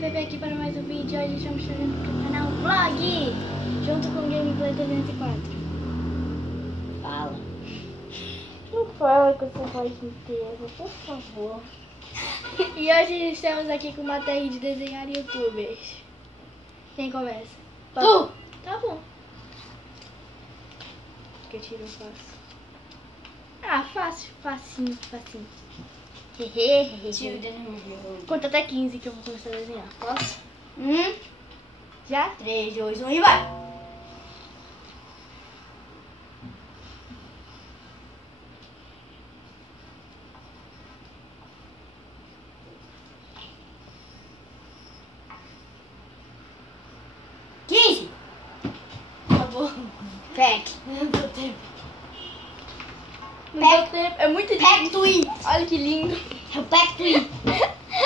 PPP aqui para mais um vídeo. Hoje estamos trazendo para o canal Vlog, junto com o Gameplay 304. Fala. Não fala com essa voz inteira, por favor. E hoje estamos aqui com uma TR de desenhar youtubers. Quem começa? Tu! Tá bom. Que eu tiro fácil. Ah, fácil, facinho. Conta até 15 que eu vou começar a desenhar. Posso? Já? 3, 2, 1 e vai! Acabou. Pack. Não deu tempo. Não deu tempo. É muito lindo. Twin. Olha que lindo. É o Pack Twin.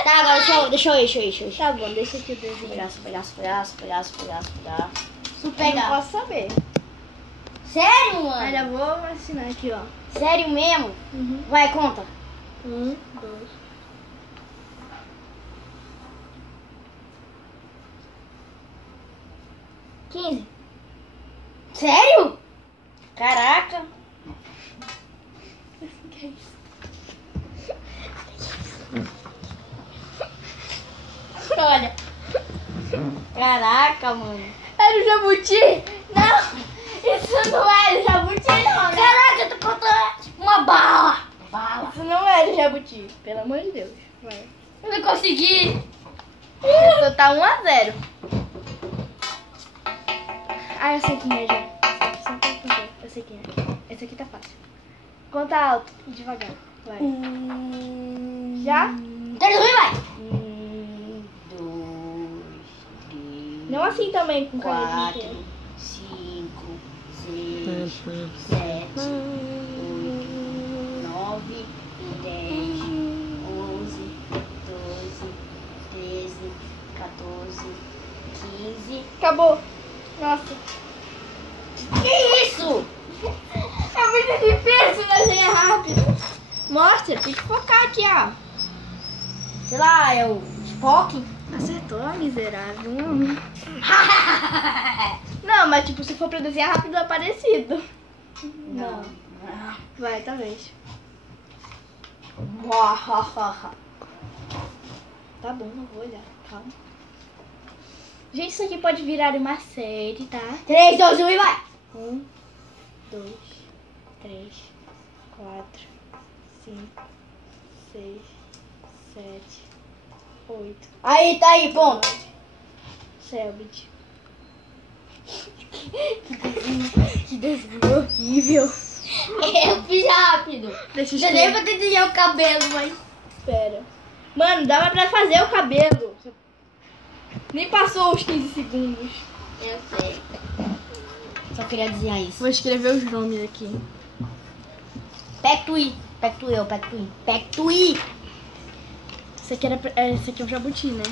Tá, agora deixa eu ir. Tá bom, deixa aqui o desenho. Pegar. Eu não posso saber. Sério, mano? Ainda vou assinar aqui, ó. Sério mesmo? Vai, conta. 1, 2. Sério? Caraca. Que é isso? Olha. Caraca, mano. Era o jabuti? Não, isso não era o jabuti, não, né? Caraca, eu tô contando uma bala. Isso não era o jabuti, pelo amor de Deus. Vai. Eu não consegui. Só tá 1 a 0. Ah, eu sei quem é já. Só pra fazer. Eu sei quem é. Esse aqui tá fácil. Conta alto e devagar. Vai. Já? 3, 2, vai. 2, 3. Não assim também, com 4, carinho. 5, 6, 7, 8, 9, 10, 11, 12, 13, 14, 15. Acabou. Nossa. Que isso? É muito difícil desenhar rápido. Mostra, tem que focar aqui, ó. Sei lá, é o Spock? Acertou, miserável. Não, mas tipo, se for pra desenhar rápido é parecido. Não. Vai, talvez. Tá bom, não vou olhar. Calma. Gente, isso aqui pode virar uma série, tá? 3, 2, 1 e vai! 1, 2, 3, 4, 5, 6, 7, 8. Aí, tá aí, ponto. Selbit. Que desenho horrível. Eu fiz rápido. Deixa eu Eu nem vou desenhar o cabelo, mas... Espera. Mano, dava pra fazer o cabelo. Nem passou os 15 segundos. Eu sei. Só queria desenhar isso. Vou escrever os nomes aqui. Pack Twin. Esse aqui, esse aqui é um jabuti, né?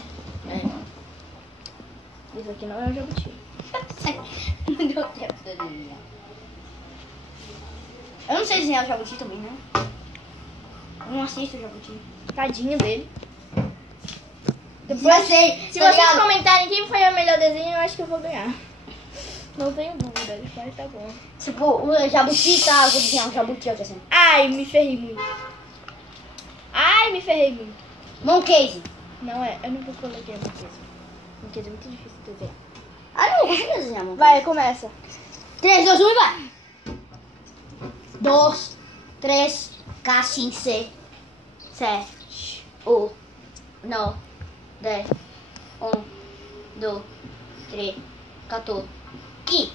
Esse aqui não é um jabuti. Não deu tempo de desenhar. Eu não sei desenhar o jabuti também, né? Eu não assisto o jabuti. Tadinho dele. Já sei. Se tá vocês ligado? comentarem quem foi o melhor desenho, eu acho que eu vou ganhar. Não tenho dúvida, mas tá bom. Tipo, o jabuti, tá? Eu vou desenhar um jabuti aqui assim. Ai, me ferrei muito. Moncase. Não é, eu nunca coloquei Moncase. Moncase é muito difícil de desenhar. Ah, não, eu consigo desenhar moncase. Vai, começa. 3, 2, 1 e vai! 2, 3, 4, 5, 6, 7, 8, 9, 10, 11, 12, 13, 14, 15.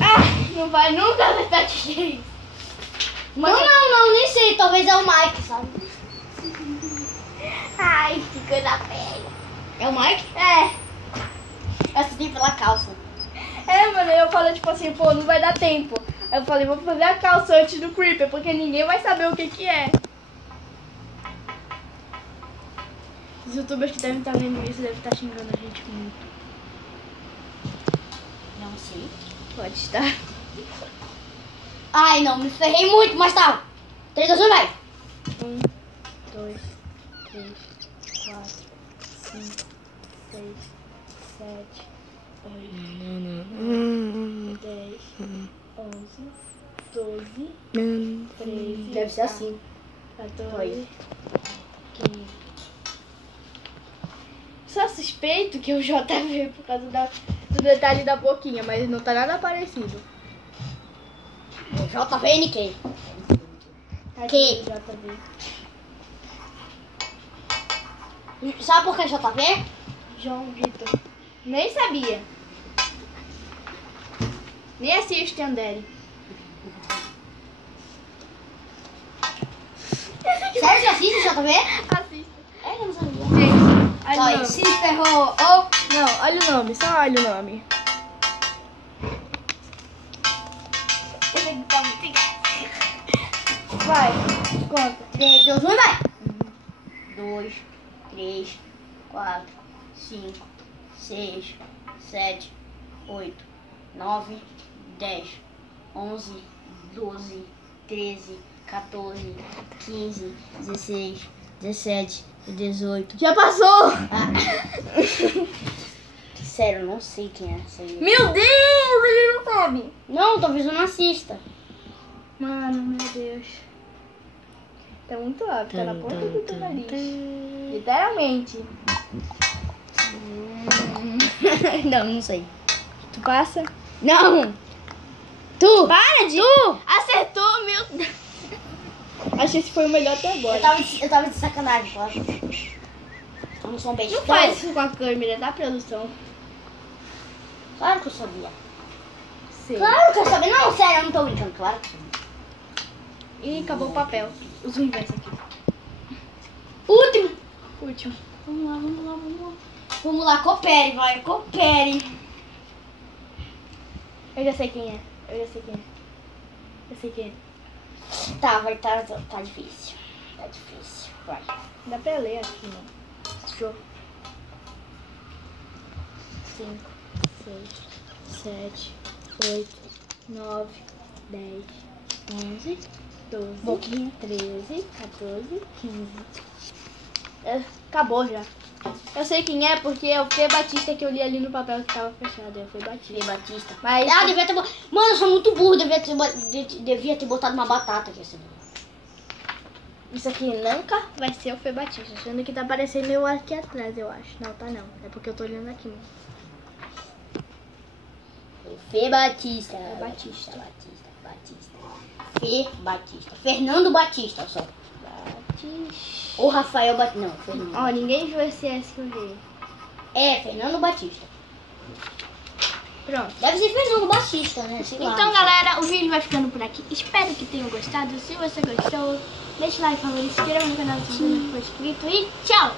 Ah, não vai nunca acertar que é isso. Não, nem sei. Talvez é o Mike, sabe? Ai, que coisa feia. É o Mike? É. Eu assisti pela calça. É, mano, eu falei tipo assim, pô, não vai dar tempo. Aí eu falei, vou fazer a calça antes do Creeper, porque ninguém vai saber o que que é. Os youtubers que devem estar vendo isso devem estar xingando a gente muito. Não sei. Pode estar. Ai, não, me ferrei muito, mas tá. 3, 2, 1, vai. 1, 2, 3, 4, 5, 6, 7, 8, 10, 11, 12, 13. Deve ser assim. 14, 15. Só suspeito que o JV por causa do detalhe da boquinha, mas não tá nada parecido. JVNK. Tadinho do JV. Sabe por que JV? João Vitor. Nem sabia. Nem assisto Yandere. Sério que assiste JV? Assisto. É, eu não sabia. Gente, olha o Olha, nome. se ferrou. Oh. Não, olha o nome, só olha o nome. Vai, conta. 3, 2, 1 e vai. 2, 3, 4, 5, 6, 7, 8, 9, 10, 11, 12, 13, 14, 15, 16, 17, 18. Já passou! Sério, eu não sei quem é essa aí. Meu Deus, ele não sabe. Não, talvez eu não assista. Mano, meu Deus. Tá muito alto, tá na ponta do teu nariz. Literalmente. Não, não sei. Tu passa? Não! Tu! Para de... Tu! Acertou, meu Deus. Acho que esse foi o melhor até agora. Eu tava de sacanagem, claro. Eu não sou um bestão. Não faz isso com a câmera da produção. Claro que eu sabia. Sei. Claro que eu sabia. Não, sério, eu não tô brincando. Claro que eu sabia. E acabou o papel. Os inversos aqui. Último. Último. Vamos lá, vamos lá, vamos lá. Vamos lá, coopere, vai, coopere. Eu já sei quem é. Eu já sei quem é. Eu sei quem é. Tá, vai, tá difícil. Tá difícil, vai. Dá pra ler aqui, mano. Show. 5, 6, 7, 8, 9, 10, 11, 12, Boquinha. 13, 14, 15. Acabou já. Eu sei quem é porque é o Fê Batista que eu li ali no papel que tava fechado. É o Fê Batista. Fê Batista. Mas Ah, devia ter... Mano, eu sou muito burro. Devia ter botado uma batata aqui assim. isso aqui nunca vai ser o Fê Batista. Sendo que tá aparecendo eu aqui atrás, eu acho. Não, tá não. É porque eu tô olhando aqui, mano. Fê Batista. Fê Batista. Fê Batista. Fernando Batista, só. Batista. Ou Rafael Batista. Não, Fernando. Ó, ninguém viu esse S que eu li. É, Fernando Batista. Pronto. Deve ser Fernando Batista, né? Sei lá. Então, galera, o vídeo vai ficando por aqui. Espero que tenham gostado. Se você gostou, deixa o like, favorito, se inscreva no canal se você não for inscrito e tchau!